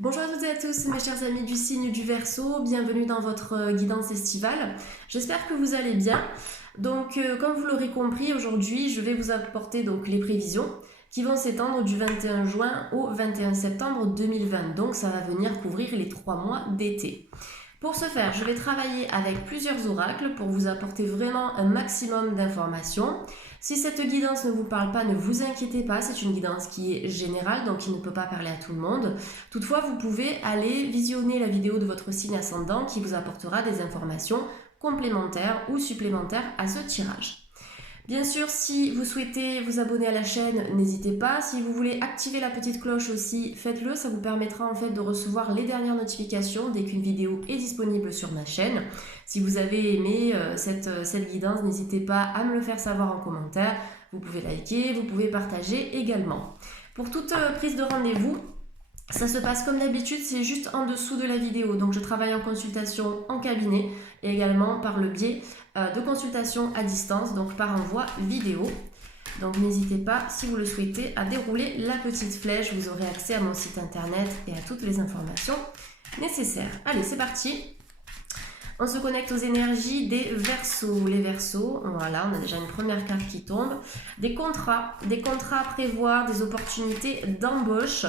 Bonjour à toutes et à tous mes chers amis du signe du Verseau, bienvenue dans votre guidance estivale. J'espère que vous allez bien. Donc comme vous l'aurez compris, aujourd'hui je vais vous apporter donc les prévisions qui vont s'étendre du 21 juin au 21 septembre 2020. Donc ça va venir couvrir les 3 mois d'été. Pour ce faire, je vais travailler avec plusieurs oracles pour vous apporter vraiment un maximum d'informations. Si cette guidance ne vous parle pas, ne vous inquiétez pas, c'est une guidance qui est générale, donc qui ne peut pas parler à tout le monde. Toutefois, vous pouvez aller visionner la vidéo de votre signe ascendant qui vous apportera des informations complémentaires ou supplémentaires à ce tirage. Bien sûr, si vous souhaitez vous abonner à la chaîne, n'hésitez pas. Si vous voulez activer la petite cloche aussi, faites-le. Ça vous permettra en fait de recevoir les dernières notifications dès qu'une vidéo est disponible sur ma chaîne. Si vous avez aimé cette guidance, n'hésitez pas à me le faire savoir en commentaire. Vous pouvez liker, vous pouvez partager également. Pour toute prise de rendez-vous, ça se passe comme d'habitude, c'est juste en dessous de la vidéo. Donc je travaille en consultation en cabinet et également par le biais de consultation à distance, donc par envoi vidéo. Donc n'hésitez pas, si vous le souhaitez, à dérouler la petite flèche. Vous aurez accès à mon site internet et à toutes les informations nécessaires. Allez, c'est parti. On se connecte aux énergies des Verseaux. Les Verseaux, voilà, on a déjà une première carte qui tombe. Des contrats à prévoir, des opportunités d'embauche.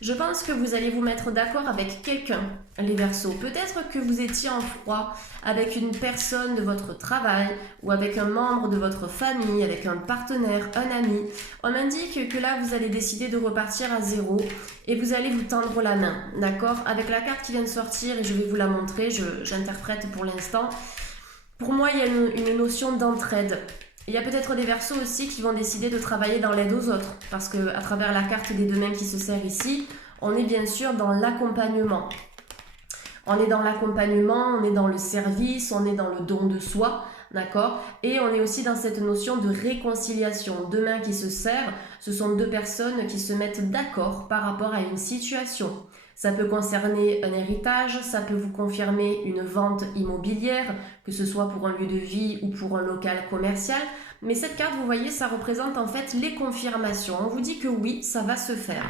Je pense que vous allez vous mettre d'accord avec quelqu'un, les Verseaux. Peut-être que vous étiez en froid avec une personne de votre travail ou avec un membre de votre famille, avec un partenaire, un ami. On m'indique que là, vous allez décider de repartir à zéro et vous allez vous tendre la main, d'accord? Avec la carte qui vient de sortir, et je vais vous la montrer, j'interprète pour l'instant. Pour moi, il y a une notion d'entraide. Il y a peut-être des Verseaux aussi qui vont décider de travailler dans l'aide aux autres, parce qu'à travers la carte des deux mains qui se sert ici, on est bien sûr dans l'accompagnement. On est dans l'accompagnement, on est dans le service, on est dans le don de soi, d'accord? Et on est aussi dans cette notion de réconciliation. Deux mains qui se serrent, ce sont deux personnes qui se mettent d'accord par rapport à une situation. Ça peut concerner un héritage, ça peut vous confirmer une vente immobilière, que ce soit pour un lieu de vie ou pour un local commercial. Mais cette carte, vous voyez, ça représente en fait les confirmations. On vous dit que oui, ça va se faire.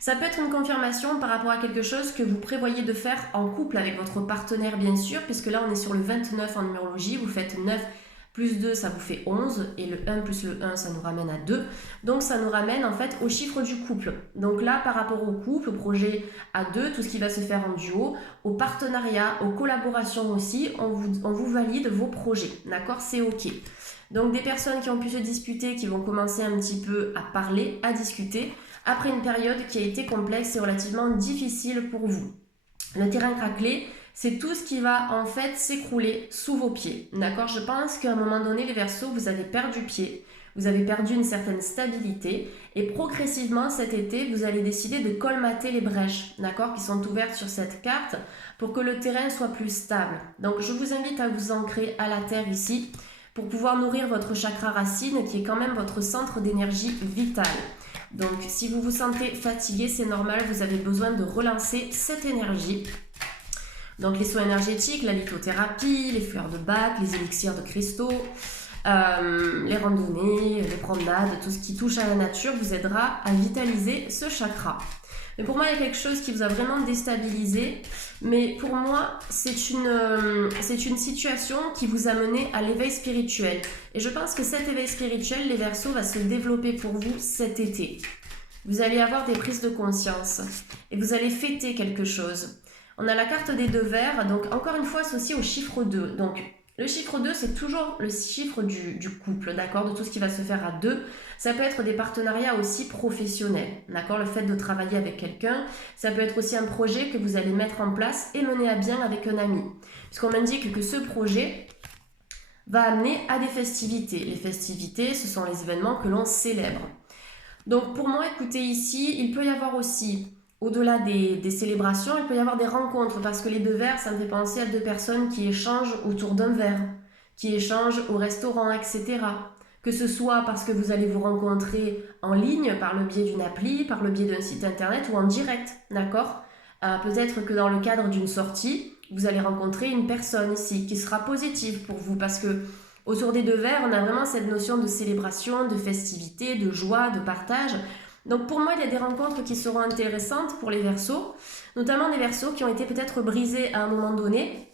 Ça peut être une confirmation par rapport à quelque chose que vous prévoyez de faire en couple avec votre partenaire, bien sûr, puisque là, on est sur le 29 en numérologie. Vous faites 9 plus 2, ça vous fait 11, et le 1 plus le 1, ça nous ramène à 2. Donc ça nous ramène en fait au chiffre du couple. Donc là, par rapport au couple, au projet à 2, tout ce qui va se faire en duo, au partenariat, aux collaborations aussi, on vous valide vos projets, d'accord? C'est ok. Donc des personnes qui ont pu se disputer, qui vont commencer un petit peu à parler, à discuter, après une période qui a été complexe et relativement difficile pour vous. Le terrain craquelé, c'est tout ce qui va en fait s'écrouler sous vos pieds. D'accord? Je pense qu'à un moment donné, les Verseaux, vous avez perdu pied, vous avez perdu une certaine stabilité et progressivement cet été, vous allez décider de colmater les brèches, d'accord, qui sont ouvertes sur cette carte pour que le terrain soit plus stable. Donc je vous invite à vous ancrer à la terre ici pour pouvoir nourrir votre chakra racine qui est quand même votre centre d'énergie vitale. Donc si vous vous sentez fatigué, c'est normal, vous avez besoin de relancer cette énergie. Donc les soins énergétiques, la lithothérapie, les fleurs de bac, les élixirs de cristaux, les randonnées, les promenades, tout ce qui touche à la nature vous aidera à vitaliser ce chakra. Mais pour moi, il y a quelque chose qui vous a vraiment déstabilisé. Mais pour moi, c'est une situation qui vous a mené à l'éveil spirituel. Et je pense que cet éveil spirituel, les Verseaux, va se développer pour vous cet été. Vous allez avoir des prises de conscience et vous allez fêter quelque chose. On a la carte des deux verres, donc encore une fois associée au chiffre 2. Donc le chiffre 2, c'est toujours le chiffre du couple, d'accord, de tout ce qui va se faire à deux. Ça peut être des partenariats aussi professionnels, d'accord, le fait de travailler avec quelqu'un. Ça peut être aussi un projet que vous allez mettre en place et mener à bien avec un ami. Puisqu'on m'indique que ce projet va amener à des festivités. Les festivités, ce sont les événements que l'on célèbre. Donc pour moi, écoutez ici, il peut y avoir aussi, au-delà des célébrations, il peut y avoir des rencontres, parce que les deux verres, ça me fait penser à deux personnes qui échangent autour d'un verre, qui échangent au restaurant, etc. Que ce soit parce que vous allez vous rencontrer en ligne, par le biais d'une appli, par le biais d'un site internet ou en direct, d'accord? Peut-être que dans le cadre d'une sortie, vous allez rencontrer une personne ici qui sera positive pour vous, parce que autour des deux verres, on a vraiment cette notion de célébration, de festivité, de joie, de partage. Donc pour moi, il y a des rencontres qui seront intéressantes pour les Verseaux, notamment des Verseaux qui ont été peut-être brisés à un moment donné,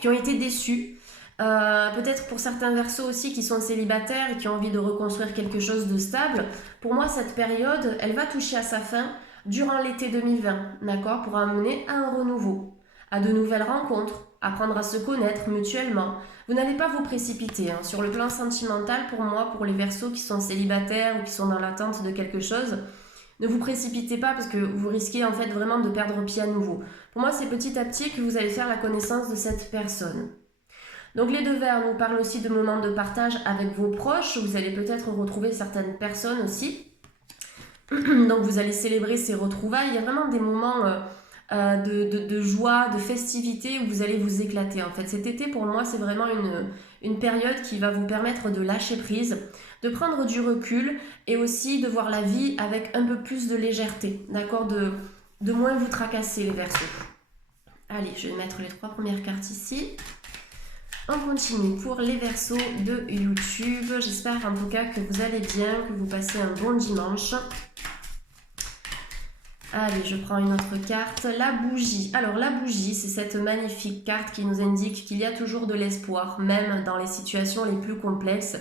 qui ont été déçus. Peut-être pour certains Verseaux aussi qui sont célibataires et qui ont envie de reconstruire quelque chose de stable. Pour moi, cette période, elle va toucher à sa fin durant l'été 2020, d'accord, pour amener à un renouveau, à de nouvelles rencontres, apprendre à se connaître mutuellement. Vous n'allez pas vous précipiter hein. Sur le plan sentimental, pour moi, pour les Verseaux qui sont célibataires ou qui sont dans l'attente de quelque chose, ne vous précipitez pas parce que vous risquez en fait vraiment de perdre pied à nouveau. Pour moi, c'est petit à petit que vous allez faire la connaissance de cette personne. Donc les deux vers nous parlent aussi de moments de partage avec vos proches. Vous allez peut-être retrouver certaines personnes aussi. Donc vous allez célébrer ces retrouvailles. Il y a vraiment des moments de joie, de festivité où vous allez vous éclater. En fait, cet été pour moi c'est vraiment une période qui va vous permettre de lâcher prise, de prendre du recul et aussi de voir la vie avec un peu plus de légèreté, d'accord, de moins vous tracasser les Verseaux. Allez, je vais mettre les 3 premières cartes ici. On continue pour les Verseaux de YouTube. J'espère en tout cas que vous allez bien, que vous passez un bon dimanche. Allez, je prends une autre carte. La bougie. Alors la bougie, c'est cette magnifique carte qui nous indique qu'il y a toujours de l'espoir, même dans les situations les plus complexes.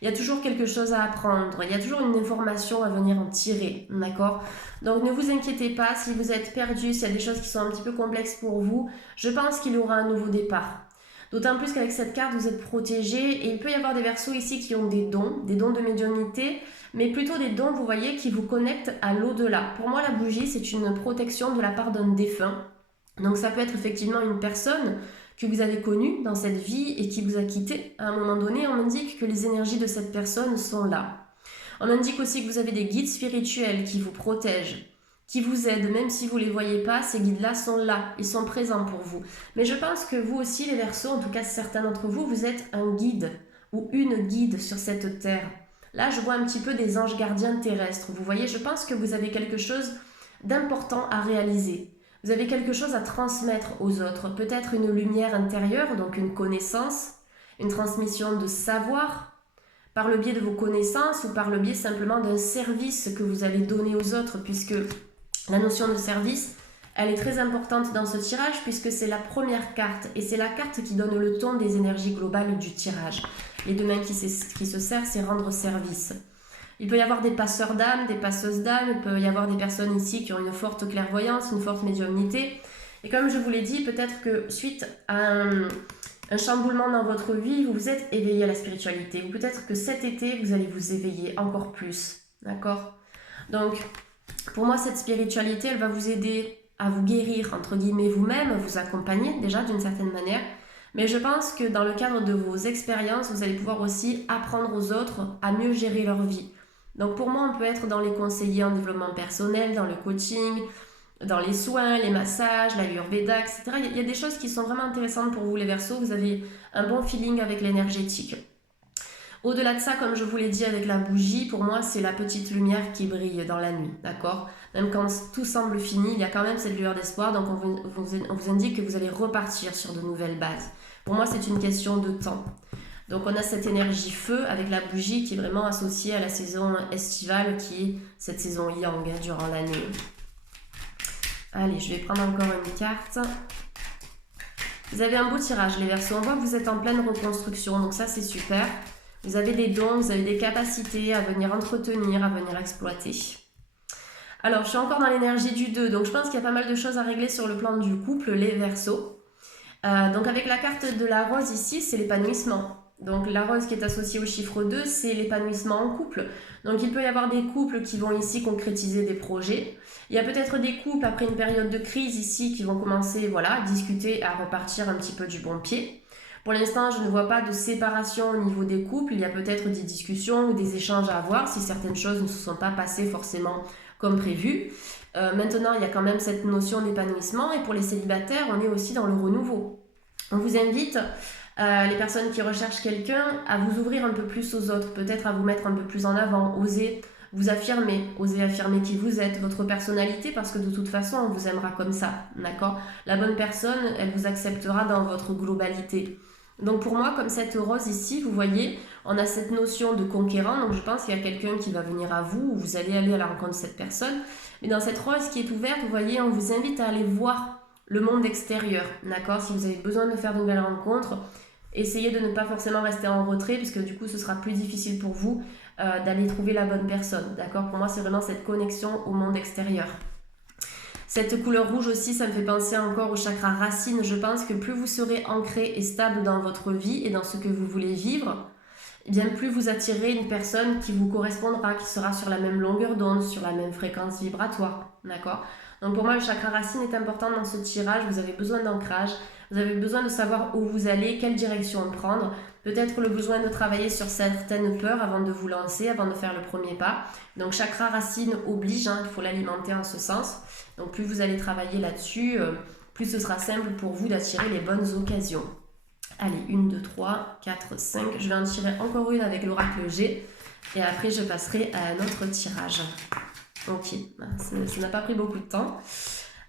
Il y a toujours quelque chose à apprendre, il y a toujours une information à venir en tirer, d'accord? Donc ne vous inquiétez pas, si vous êtes perdu, s'il y a des choses qui sont un petit peu complexes pour vous, je pense qu'il y aura un nouveau départ. D'autant plus qu'avec cette carte, vous êtes protégé et il peut y avoir des Verseaux ici qui ont des dons de médiumnité, mais plutôt des dons, vous voyez, qui vous connectent à l'au-delà. Pour moi, la bougie, c'est une protection de la part d'un défunt. Donc ça peut être effectivement une personne que vous avez connue dans cette vie et qui vous a quitté. À un moment donné, on indique que les énergies de cette personne sont là. On indique aussi que vous avez des guides spirituels qui vous protègent, qui vous aident, même si vous ne les voyez pas, ces guides-là sont là, ils sont présents pour vous. Mais je pense que vous aussi, les Verseaux, en tout cas certains d'entre vous, vous êtes un guide ou une guide sur cette terre. Là, je vois un petit peu des anges gardiens terrestres. Vous voyez, je pense que vous avez quelque chose d'important à réaliser. Vous avez quelque chose à transmettre aux autres. Peut-être une lumière intérieure, donc une connaissance, une transmission de savoir, par le biais de vos connaissances ou par le biais simplement d'un service que vous allez donner aux autres, puisque la notion de service, elle est très importante dans ce tirage puisque c'est la première carte et c'est la carte qui donne le ton des énergies globales du tirage. Les deux mains qui se serrent, c'est rendre service. Il peut y avoir des passeurs d'âme, des passeuses d'âme, il peut y avoir des personnes ici qui ont une forte clairvoyance, une forte médiumnité. Et comme je vous l'ai dit, peut-être que suite à un chamboulement dans votre vie, vous vous êtes éveillé à la spiritualité. Ou peut-être que cet été, vous allez vous éveiller encore plus. D'accord ? Donc, pour moi, cette spiritualité, elle va vous aider à vous guérir, entre guillemets, vous-même, vous accompagner déjà d'une certaine manière. Mais je pense que dans le cadre de vos expériences, vous allez pouvoir aussi apprendre aux autres à mieux gérer leur vie. Donc pour moi, on peut être dans les conseillers en développement personnel, dans le coaching, dans les soins, les massages, la Ayurveda, etc. Il y a des choses qui sont vraiment intéressantes pour vous les Verseaux. Vous avez un bon feeling avec l'énergétique. Au-delà de ça, comme je vous l'ai dit avec la bougie, pour moi, c'est la petite lumière qui brille dans la nuit, d'accord ? Même quand tout semble fini, il y a quand même cette lueur d'espoir, donc on vous indique que vous allez repartir sur de nouvelles bases. Pour moi, c'est une question de temps. Donc on a cette énergie feu avec la bougie qui est vraiment associée à la saison estivale, qui est cette saison yang durant l'année. Allez, je vais prendre encore une carte. Vous avez un beau tirage, les Verseaux. On voit que vous êtes en pleine reconstruction, donc ça c'est super. Vous avez des dons, vous avez des capacités à venir entretenir, à venir exploiter. Alors, je suis encore dans l'énergie du 2, donc je pense qu'il y a pas mal de choses à régler sur le plan du couple, les Verseaux. Donc avec la carte de la rose ici, c'est l'épanouissement. Donc la rose qui est associée au chiffre 2, c'est l'épanouissement en couple. Donc il peut y avoir des couples qui vont ici concrétiser des projets. Il y a peut-être des couples après une période de crise ici qui vont commencer à discuter, à repartir un petit peu du bon pied. Pour l'instant, je ne vois pas de séparation au niveau des couples. Il y a peut-être des discussions ou des échanges à avoir si certaines choses ne se sont pas passées forcément comme prévu. Maintenant, il y a quand même cette notion d'épanouissement. Et pour les célibataires, on est aussi dans le renouveau. On vous invite, les personnes qui recherchent quelqu'un, à vous ouvrir un peu plus aux autres, peut-être à vous mettre un peu plus en avant, oser vous affirmer, oser affirmer qui vous êtes, votre personnalité, parce que de toute façon, on vous aimera comme ça, d'accord ? La bonne personne, elle vous acceptera dans votre globalité. Donc pour moi, comme cette rose ici, vous voyez, on a cette notion de conquérant. Donc je pense qu'il y a quelqu'un qui va venir à vous, ou vous allez aller à la rencontre de cette personne. Mais dans cette rose qui est ouverte, vous voyez, on vous invite à aller voir le monde extérieur. D'accord? Si vous avez besoin de faire de nouvelles rencontres, essayez de ne pas forcément rester en retrait, parce que du coup, ce sera plus difficile pour vous d'aller trouver la bonne personne. D'accord? Pour moi, c'est vraiment cette connexion au monde extérieur. Cette couleur rouge aussi, ça me fait penser encore au chakra racine. Je pense que plus vous serez ancré et stable dans votre vie et dans ce que vous voulez vivre, eh bien plus vous attirerez une personne qui vous correspondra, qui sera sur la même longueur d'onde, sur la même fréquence vibratoire. D'accord? Donc pour moi, le chakra racine est important dans ce tirage. Vous avez besoin d'ancrage, vous avez besoin de savoir où vous allez, quelle direction prendre. Peut-être le besoin de travailler sur certaines peurs avant de vous lancer, avant de faire le premier pas. Donc chakra racine oblige, il faut l'alimenter en ce sens. Donc plus vous allez travailler là-dessus, plus ce sera simple pour vous d'attirer les bonnes occasions. Allez, 1, 2, 3, 4, 5. Je vais en tirer encore une avec l'oracle G. Et après, je passerai à un autre tirage. Ok, ça n'a pas pris beaucoup de temps.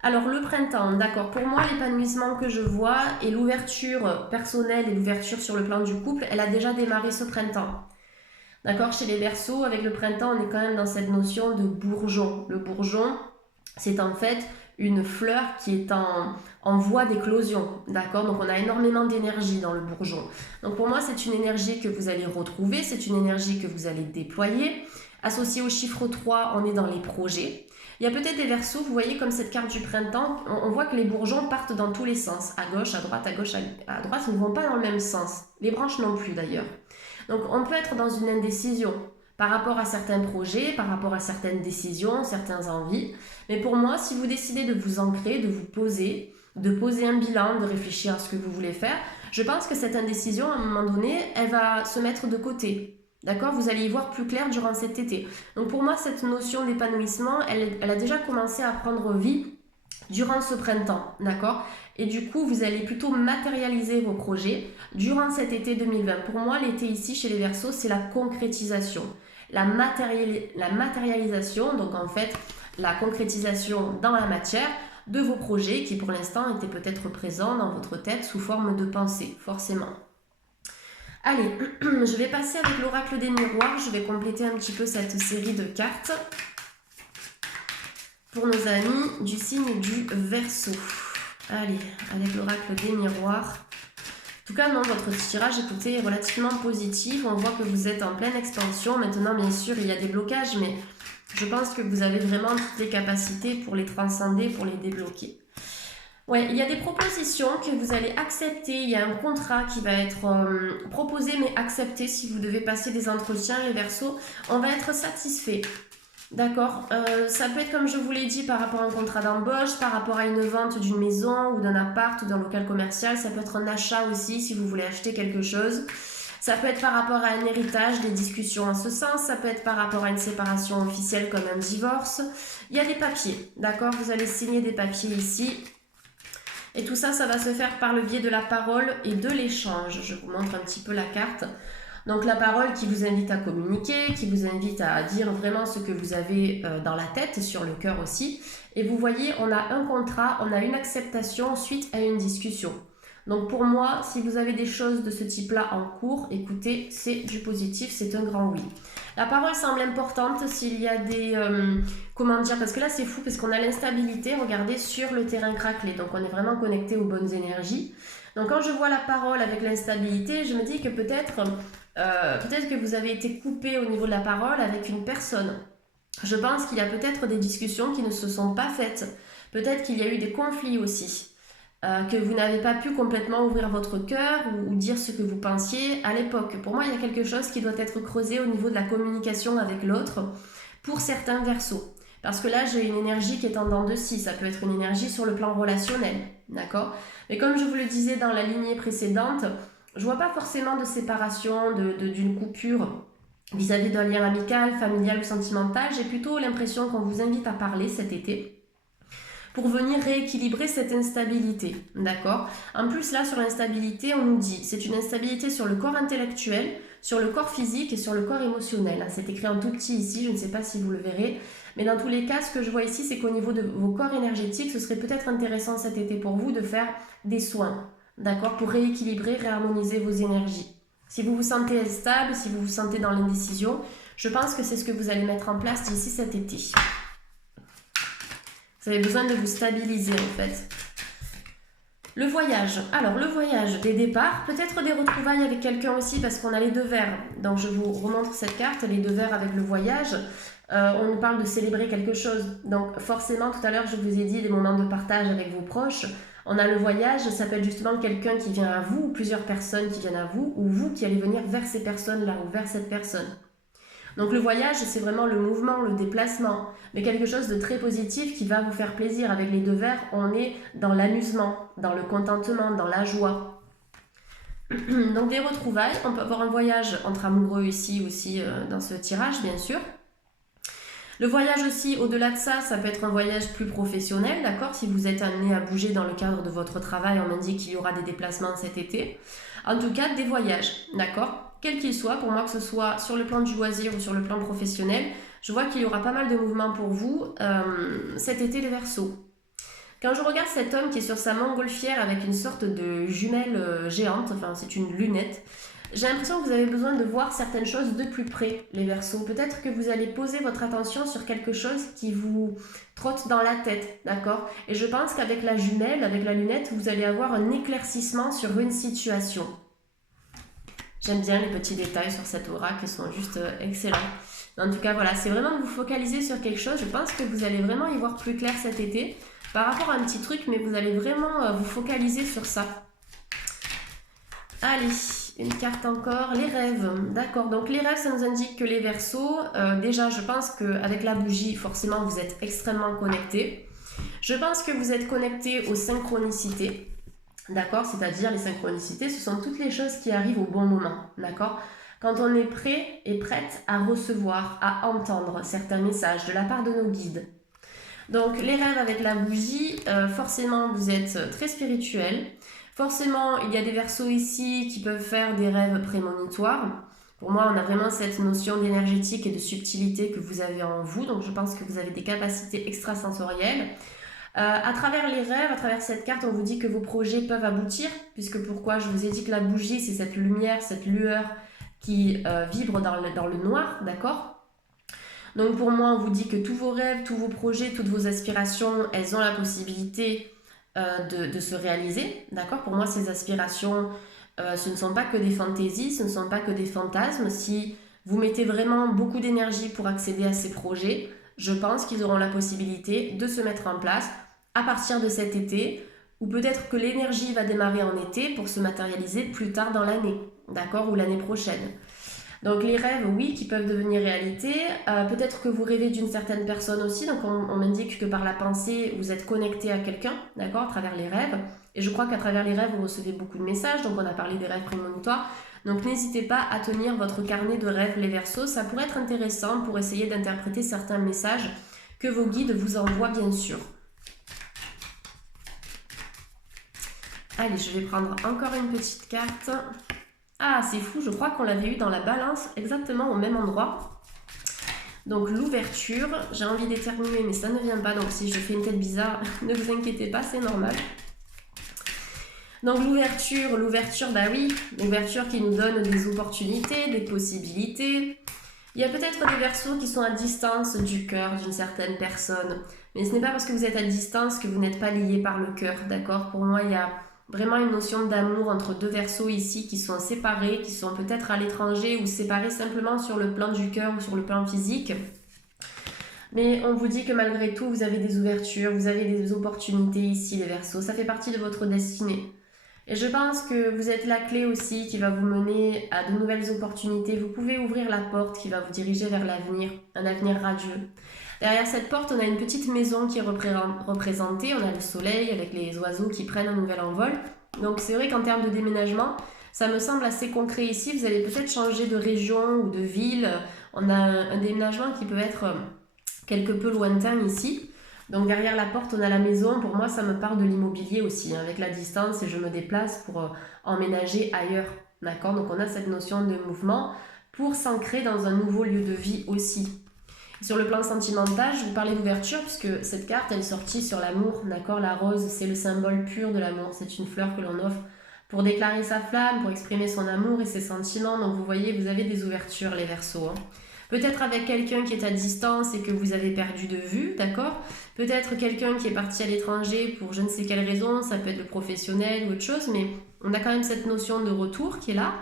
Alors, le printemps, d'accord. Pour moi, l'épanouissement que je vois et l'ouverture personnelle et l'ouverture sur le plan du couple, elle a déjà démarré ce printemps. D'accord, chez les Verseaux, avec le printemps, on est quand même dans cette notion de bourgeon. Le bourgeon, c'est en fait une fleur qui est en voie d'éclosion, d'accord? Donc on a énormément d'énergie dans le bourgeon. Donc pour moi, c'est une énergie que vous allez retrouver, c'est une énergie que vous allez déployer. Associé au chiffre 3, on est dans les projets. Il y a peut-être des Verseaux, vous voyez comme cette carte du printemps, on voit que les bourgeons partent dans tous les sens, à gauche, à droite, à gauche, à droite, ils ne vont pas dans le même sens. Les branches non plus d'ailleurs. Donc on peut être dans une indécision par rapport à certains projets, par rapport à certaines décisions, certaines envies. Mais pour moi, si vous décidez de vous ancrer, de vous poser, de poser un bilan, de réfléchir à ce que vous voulez faire, je pense que cette indécision, à un moment donné, elle va se mettre de côté. D'accord? Vous allez y voir plus clair durant cet été. Donc pour moi, cette notion d'épanouissement, elle a déjà commencé à prendre vie durant ce printemps. D'accord? Et du coup, vous allez plutôt matérialiser vos projets durant cet été 2020. Pour moi, l'été ici, chez les Verseaux, c'est la concrétisation. La matérialisation, donc en fait, la concrétisation dans la matière de vos projets qui pour l'instant étaient peut-être présents dans votre tête sous forme de pensée, forcément. Allez, je vais passer avec l'oracle des miroirs, je vais compléter un petit peu cette série de cartes pour nos amis du signe du Verseau. Allez, avec l'oracle des miroirs. En tout cas, non, votre tirage, écoutez, est relativement positif. On voit que vous êtes en pleine expansion. Maintenant, bien sûr, il y a des blocages, mais je pense que vous avez vraiment toutes les capacités pour les transcender, pour les débloquer. Ouais, il y a des propositions que vous allez accepter. Il y a un contrat qui va être proposé, mais accepté si vous devez passer des entretiens, les Verseaux. On va être satisfait. D'accord, ça peut être comme je vous l'ai dit par rapport à un contrat d'embauche, par rapport à une vente d'une maison ou d'un appart ou d'un local commercial, ça peut être un achat aussi si vous voulez acheter quelque chose, ça peut être par rapport à un héritage, des discussions en ce sens, ça peut être par rapport à une séparation officielle comme un divorce, il y a des papiers, d'accord, vous allez signer des papiers ici et tout ça, ça va se faire par le biais de la parole et de l'échange. Je vous montre un petit peu la carte. Donc la parole qui vous invite à communiquer, qui vous invite à dire vraiment ce que vous avez dans la tête et sur le cœur aussi. Et vous voyez, on a un contrat, on a une acceptation suite à une discussion. Donc pour moi, si vous avez des choses de ce type-là en cours, écoutez, c'est du positif, c'est un grand oui. La parole semble importante s'il y a des... comment dire, parce que là c'est fou, parce qu'on a l'instabilité, regardez, sur le terrain craquelé. Donc on est vraiment connecté aux bonnes énergies. Donc quand je vois la parole avec l'instabilité, je me dis que peut-être que vous avez été coupé au niveau de la parole avec une personne. Je pense qu'il y a peut-être des discussions qui ne se sont pas faites. Peut-être qu'il y a eu des conflits aussi. Que vous n'avez pas pu complètement ouvrir votre cœur ou dire ce que vous pensiez à l'époque. Pour moi, il y a quelque chose qui doit être creusé au niveau de la communication avec l'autre pour certains Verseaux. Parce que là, j'ai une énergie qui est en dents de scie. Ça peut être une énergie sur le plan relationnel. D'accord? Mais comme je vous le disais dans la lignée précédente, je vois pas forcément de séparation, d'une coupure vis-à-vis d'un lien amical, familial ou sentimental. J'ai plutôt l'impression qu'on vous invite à parler cet été pour venir rééquilibrer cette instabilité, d'accord? En plus, là, sur l'instabilité, on nous dit, c'est une instabilité sur le corps intellectuel, sur le corps physique et sur le corps émotionnel. C'est écrit en tout petit ici, je ne sais pas si vous le verrez, mais dans tous les cas, ce que je vois ici, c'est qu'au niveau de vos corps énergétiques, ce serait peut-être intéressant cet été pour vous de faire des soins, d'accord, pour rééquilibrer, réharmoniser vos énergies. Si vous vous sentez instable, si vous vous sentez dans l'indécision, je pense que c'est ce que vous allez mettre en place d'ici cet été. Vous avez besoin de vous stabiliser en fait. Le voyage. Alors le voyage, des départs, peut-être des retrouvailles avec quelqu'un aussi parce qu'on a les deux verres. Donc je vous remontre cette carte, les deux verres avec le voyage. On nous parle de célébrer quelque chose. Donc forcément, tout à l'heure, je vous ai dit des moments de partage avec vos proches. On a le voyage, ça peut être justement quelqu'un qui vient à vous, ou plusieurs personnes qui viennent à vous, ou vous qui allez venir vers ces personnes-là, ou vers cette personne. Donc le voyage, c'est vraiment le mouvement, le déplacement, mais quelque chose de très positif qui va vous faire plaisir. Avec les deux verres, on est dans l'amusement, dans le contentement, dans la joie. Donc des retrouvailles, on peut avoir un voyage entre amoureux ici aussi dans ce tirage, bien sûr. Le voyage aussi, au-delà de ça, ça peut être un voyage plus professionnel, d'accord? Si vous êtes amené à bouger dans le cadre de votre travail, on m'indique qu'il y aura des déplacements cet été. En tout cas, des voyages, d'accord? Quel qu'il soit, pour moi que ce soit sur le plan du loisir ou sur le plan professionnel, je vois qu'il y aura pas mal de mouvements pour vous cet été les Verseaux. Quand je regarde cet homme qui est sur sa montgolfière avec une sorte de jumelle géante, enfin c'est une lunette, j'ai l'impression que vous avez besoin de voir certaines choses de plus près, les Verseaux. Peut-être que vous allez poser votre attention sur quelque chose qui vous trotte dans la tête, d'accord? Et je pense qu'avec la jumelle, avec la lunette, vous allez avoir un éclaircissement sur une situation. J'aime bien les petits détails sur cet oracle, ils sont juste excellents. En tout cas, voilà, c'est vraiment de vous focaliser sur quelque chose. Je pense que vous allez vraiment y voir plus clair cet été par rapport à un petit truc, mais vous allez vraiment vous focaliser sur ça. Allez, une carte encore, les rêves. D'accord, donc les rêves, ça nous indique que les Verseaux, déjà, je pense qu'avec la bougie, forcément, vous êtes extrêmement connectés. Je pense que vous êtes connectés aux synchronicités. D'accord, c'est-à-dire les synchronicités, ce sont toutes les choses qui arrivent au bon moment, d'accord? Quand on est prêt et prête à recevoir, à entendre certains messages de la part de nos guides. Donc les rêves avec la bougie, forcément vous êtes très spirituel. Forcément, il y a des Verseaux ici qui peuvent faire des rêves prémonitoires. Pour moi, on a vraiment cette notion d'énergétique et de subtilité que vous avez en vous, donc je pense que vous avez des capacités extrasensorielles. À travers les rêves, à travers cette carte, on vous dit que vos projets peuvent aboutir, puisque pourquoi je vous ai dit que la bougie, c'est cette lumière, cette lueur qui vibre dans le noir, d'accord? Donc pour moi, on vous dit que tous vos rêves, tous vos projets, toutes vos aspirations, elles ont la possibilité de se réaliser, d'accord? Pour moi, ces aspirations, ce ne sont pas que des fantaisies, ce ne sont pas que des fantasmes. Si vous mettez vraiment beaucoup d'énergie pour accéder à ces projets, je pense qu'ils auront la possibilité de se mettre en place à partir de cet été, ou peut-être que l'énergie va démarrer en été pour se matérialiser plus tard dans l'année, d'accord, ou l'année prochaine. Donc les rêves, oui, qui peuvent devenir réalité. Peut-être que vous rêvez d'une certaine personne aussi, donc on m'indique que par la pensée, vous êtes connecté à quelqu'un, d'accord, à travers les rêves. Et je crois qu'à travers les rêves, vous recevez beaucoup de messages, donc on a parlé des rêves prémonitoires. Donc n'hésitez pas à tenir votre carnet de rêves, les Verseaux, ça pourrait être intéressant pour essayer d'interpréter certains messages que vos guides vous envoient bien sûr. Allez, je vais prendre encore une petite carte. Ah, c'est fou, je crois qu'on l'avait eu dans la balance exactement au même endroit. Donc l'ouverture, j'ai envie d'éternuer mais ça ne vient pas, donc si je fais une tête bizarre, ne vous inquiétez pas, c'est normal. Donc l'ouverture, bah oui, l'ouverture qui nous donne des opportunités, des possibilités. Il y a peut-être des Verseaux qui sont à distance du cœur d'une certaine personne. Mais ce n'est pas parce que vous êtes à distance que vous n'êtes pas lié par le cœur, d'accord? Pour moi, il y a vraiment une notion d'amour entre deux Verseaux ici qui sont séparés, qui sont peut-être à l'étranger ou séparés simplement sur le plan du cœur ou sur le plan physique. Mais on vous dit que malgré tout, vous avez des ouvertures, vous avez des opportunités ici, les Verseaux. Ça fait partie de votre destinée. Et je pense que vous êtes la clé aussi qui va vous mener à de nouvelles opportunités. Vous pouvez ouvrir la porte qui va vous diriger vers l'avenir, un avenir radieux. Derrière cette porte, on a une petite maison qui est représentée. On a le soleil avec les oiseaux qui prennent un nouvel envol. Donc c'est vrai qu'en termes de déménagement, ça me semble assez concret ici. Vous allez peut-être changer de région ou de ville. On a un déménagement qui peut être quelque peu lointain ici. Donc derrière la porte, on a la maison. Pour moi, ça me parle de l'immobilier aussi, avec la distance et je me déplace pour emménager ailleurs. D'accord? Donc on a cette notion de mouvement pour s'ancrer dans un nouveau lieu de vie aussi. Sur le plan sentimental, je vous parlais d'ouverture puisque cette carte, elle est sortie sur l'amour. D'accord? La rose, c'est le symbole pur de l'amour. C'est une fleur que l'on offre pour déclarer sa flamme, pour exprimer son amour et ses sentiments. Donc vous voyez, vous avez des ouvertures les Verseaux. Peut-être avec quelqu'un qui est à distance et que vous avez perdu de vue, d'accord? Peut-être quelqu'un qui est parti à l'étranger pour je ne sais quelle raison, ça peut être le professionnel ou autre chose, mais on a quand même cette notion de retour qui est là.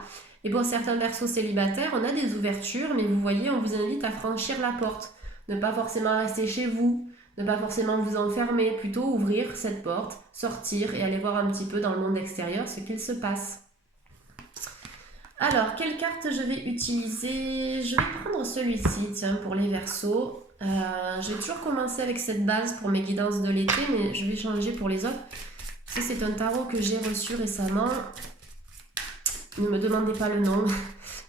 Et pour certains Verseaux célibataires, on a des ouvertures, mais vous voyez, on vous invite à franchir la porte. Ne pas forcément rester chez vous, ne pas forcément vous enfermer, plutôt ouvrir cette porte, sortir et aller voir un petit peu dans le monde extérieur ce qu'il se passe. Alors, quelle carte je vais utiliser? Je vais prendre celui-ci, tiens, pour les Verseaux. Je vais toujours commencer avec cette base pour mes guidances de l'été, mais je vais changer pour les autres. Ça, c'est un tarot que j'ai reçu récemment. Ne me demandez pas le nom.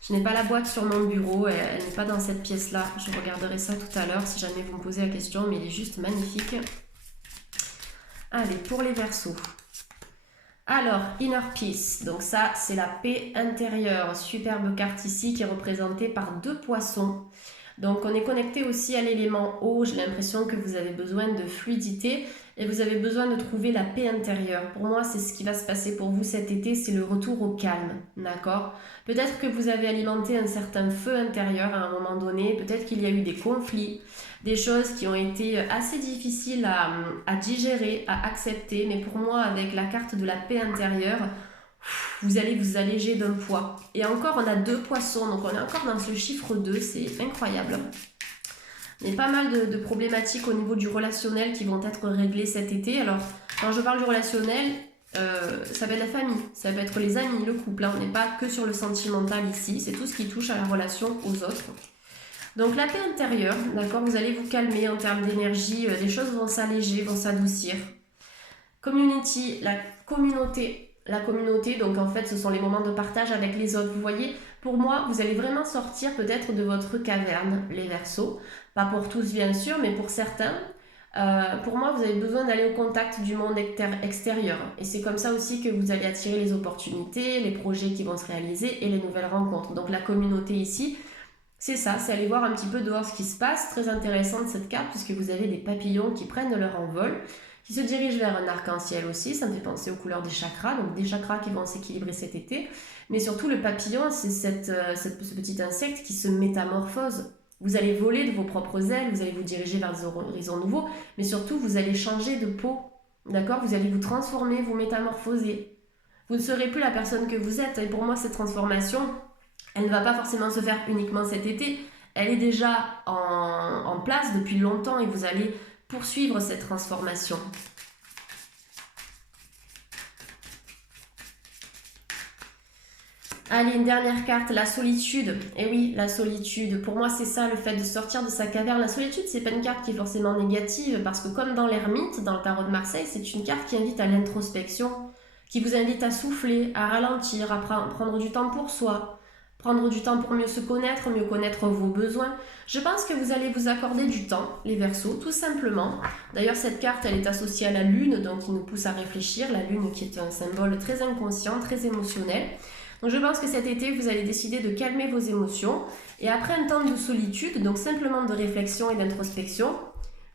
Je n'ai pas la boîte sur mon bureau, elle n'est pas dans cette pièce-là. Je regarderai ça tout à l'heure si jamais vous me posez la question, mais il est juste magnifique. Allez, pour les Verseaux. Alors, Inner Peace, donc ça c'est la paix intérieure, superbe carte ici qui est représentée par 2 poissons. Donc on est connecté aussi à l'élément eau, j'ai l'impression que vous avez besoin de fluidité et vous avez besoin de trouver la paix intérieure. Pour moi c'est ce qui va se passer pour vous cet été, c'est le retour au calme, d'accord? Peut-être que vous avez alimenté un certain feu intérieur à un moment donné, peut-être qu'il y a eu des conflits, des choses qui ont été assez difficiles à digérer, à accepter, mais pour moi avec la carte de la paix intérieure, vous allez vous alléger d'un poids. Et encore, on a 2 poissons, donc on est encore dans ce chiffre 2, c'est incroyable. Il y a pas mal de problématiques au niveau du relationnel qui vont être réglées cet été. Alors, quand je parle du relationnel, ça peut être la famille, ça peut être les amis, le couple. Hein. On n'est pas que sur le sentimental ici, c'est tout ce qui touche à la relation aux autres. Donc la paix intérieure, d'accord, vous allez vous calmer en termes d'énergie, les choses vont s'alléger, vont s'adoucir. Community, la communauté, donc en fait ce sont les moments de partage avec les autres. Vous voyez, pour moi, vous allez vraiment sortir peut-être de votre caverne, les Verseaux. Pas pour tous bien sûr, mais pour certains. Pour moi, vous avez besoin d'aller au contact du monde extérieur. Et c'est comme ça aussi que vous allez attirer les opportunités, les projets qui vont se réaliser et les nouvelles rencontres. Donc la communauté ici, c'est ça, c'est aller voir un petit peu dehors ce qui se passe. Très intéressante cette carte puisque vous avez des papillons qui prennent leur envol, qui se dirigent vers un arc-en-ciel aussi. Ça me fait penser aux couleurs des chakras, donc des chakras qui vont s'équilibrer cet été. Mais surtout le papillon, c'est ce petit insecte qui se métamorphose. Vous allez voler de vos propres ailes, vous allez vous diriger vers des horizons nouveaux, mais surtout vous allez changer de peau, d'accord? Vous allez vous transformer, vous métamorphoser. Vous ne serez plus la personne que vous êtes. Et pour moi, cette transformation, elle ne va pas forcément se faire uniquement cet été. Elle est déjà en place depuis longtemps et vous allez poursuivre cette transformation. Allez, une dernière carte, la solitude. Et oui, la solitude. Pour moi, c'est ça, le fait de sortir de sa caverne. La solitude, c'est pas une carte qui est forcément négative, parce que comme dans l'ermite, dans le tarot de Marseille, c'est une carte qui invite à l'introspection, qui vous invite à souffler, à ralentir, à prendre du temps pour soi, prendre du temps pour mieux se connaître, mieux connaître vos besoins. Je pense que vous allez vous accorder du temps, les Verseaux, tout simplement. D'ailleurs, cette carte, elle est associée à la Lune, donc qui nous pousse à réfléchir. La Lune qui est un symbole très inconscient, très émotionnel. Donc je pense que cet été, vous allez décider de calmer vos émotions. Et après un temps de solitude, donc simplement de réflexion et d'introspection,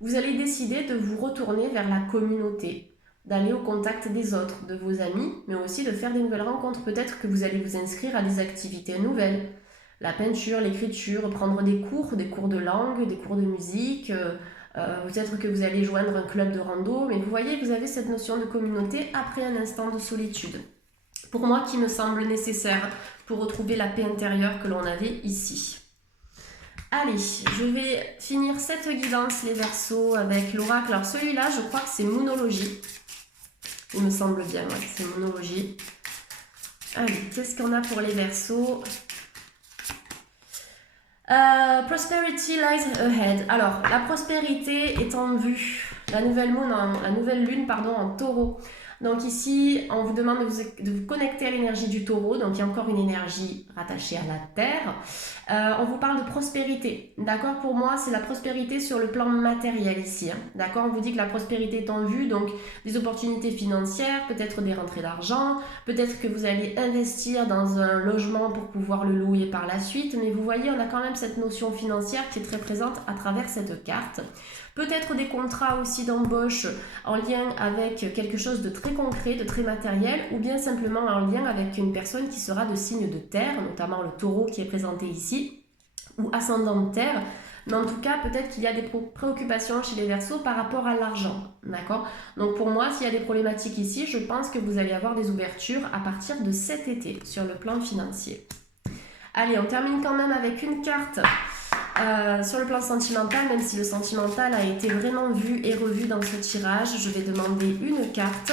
vous allez décider de vous retourner vers la communauté, d'aller au contact des autres, de vos amis, mais aussi de faire des nouvelles rencontres. Peut-être que vous allez vous inscrire à des activités nouvelles. La peinture, l'écriture, prendre des cours de langue, des cours de musique. Peut-être que vous allez joindre un club de rando. Mais vous voyez, vous avez cette notion de communauté après un instant de solitude. Pour moi, qui me semble nécessaire pour retrouver la paix intérieure que l'on avait ici. Allez, je vais finir cette guidance, les Verseaux, avec l'oracle. Alors celui-là, je crois que c'est Moonologie. Il me semble bien, ouais, c'est Moonologie. Allez, qu'est-ce qu'on a pour les Verseaux? Prosperity lies ahead. Alors, la prospérité est en vue. La nouvelle lune en Taureau. Donc ici, on vous demande de vous connecter à l'énergie du Taureau. Donc il y a encore une énergie rattachée à la Terre. On vous parle de prospérité. D'accord? Pour moi, c'est la prospérité sur le plan matériel ici. Hein. D'accord? On vous dit que la prospérité est en vue. Donc des opportunités financières, peut-être des rentrées d'argent. Peut-être que vous allez investir dans un logement pour pouvoir le louer par la suite. Mais vous voyez, on a quand même cette notion financière qui est très présente à travers cette carte. Peut-être des contrats aussi d'embauche en lien avec quelque chose de très concret, de très matériel, ou bien simplement en lien avec une personne qui sera de signe de terre, notamment le taureau qui est présenté ici, ou ascendant de terre. Mais en tout cas, peut-être qu'il y a des préoccupations chez les Verseaux par rapport à l'argent, d'accord? Donc pour moi, s'il y a des problématiques ici, je pense que vous allez avoir des ouvertures à partir de cet été sur le plan financier. Allez, on termine quand même avec une carte sur le plan sentimental, même si le sentimental a été vraiment vu et revu dans ce tirage. Je vais demander une carte.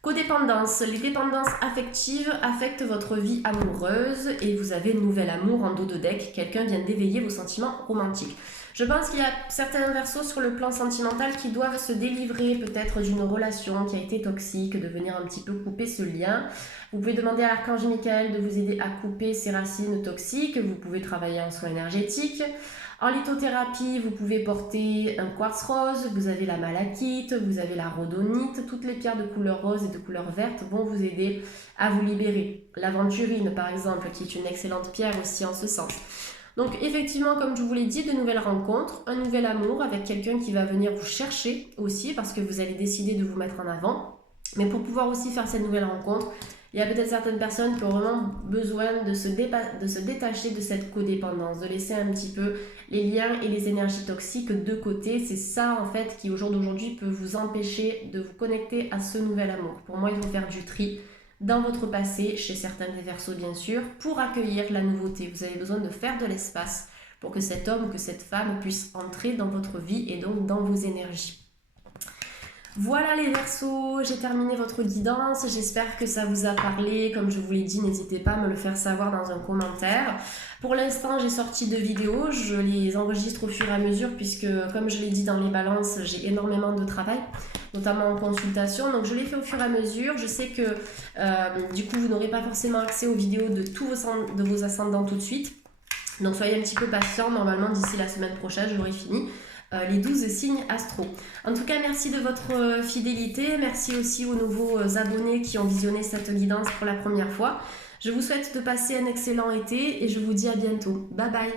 Codépendance. Les dépendances affectives affectent votre vie amoureuse et vous avez un nouvel amour en dos de deck. Quelqu'un vient d'éveiller vos sentiments romantiques. Je pense qu'il y a certains Verseaux sur le plan sentimental qui doivent se délivrer peut-être d'une relation qui a été toxique, de venir un petit peu couper ce lien. Vous pouvez demander à l'archange Michael de vous aider à couper ces racines toxiques. Vous pouvez travailler en soins énergétiques. En lithothérapie, vous pouvez porter un quartz rose, vous avez la malachite, vous avez la rhodonite. Toutes les pierres de couleur rose et de couleur verte vont vous aider à vous libérer. L'aventurine, par exemple, qui est une excellente pierre aussi en ce sens. Donc effectivement, comme je vous l'ai dit, de nouvelles rencontres, un nouvel amour avec quelqu'un qui va venir vous chercher aussi parce que vous allez décider de vous mettre en avant. Mais pour pouvoir aussi faire cette nouvelle rencontre, il y a peut-être certaines personnes qui ont vraiment besoin de se détacher de cette codépendance, de laisser un petit peu les liens et les énergies toxiques de côté. C'est ça en fait qui au jour d'aujourd'hui peut vous empêcher de vous connecter à ce nouvel amour. Pour moi, il faut faire du tri dans votre passé, chez certains des Verseaux bien sûr, pour accueillir la nouveauté. Vous avez besoin de faire de l'espace pour que cet homme ou que cette femme puisse entrer dans votre vie et donc dans vos énergies. Voilà les Verseaux, j'ai terminé votre guidance, j'espère que ça vous a parlé. Comme je vous l'ai dit, n'hésitez pas à me le faire savoir dans un commentaire. Pour l'instant, j'ai sorti 2 vidéos, je les enregistre au fur et à mesure puisque, comme je l'ai dit dans les balances, j'ai énormément de travail, notamment en consultation, donc je les fais au fur et à mesure. Je sais que du coup, vous n'aurez pas forcément accès aux vidéos de tous vos ascendants tout de suite, donc soyez un petit peu patient. Normalement, d'ici la semaine prochaine, je l'aurai fini. Les 12 signes astro. En tout cas, merci de votre fidélité. Merci aussi aux nouveaux abonnés qui ont visionné cette guidance pour la première fois. Je vous souhaite de passer un excellent été et je vous dis à bientôt. Bye bye.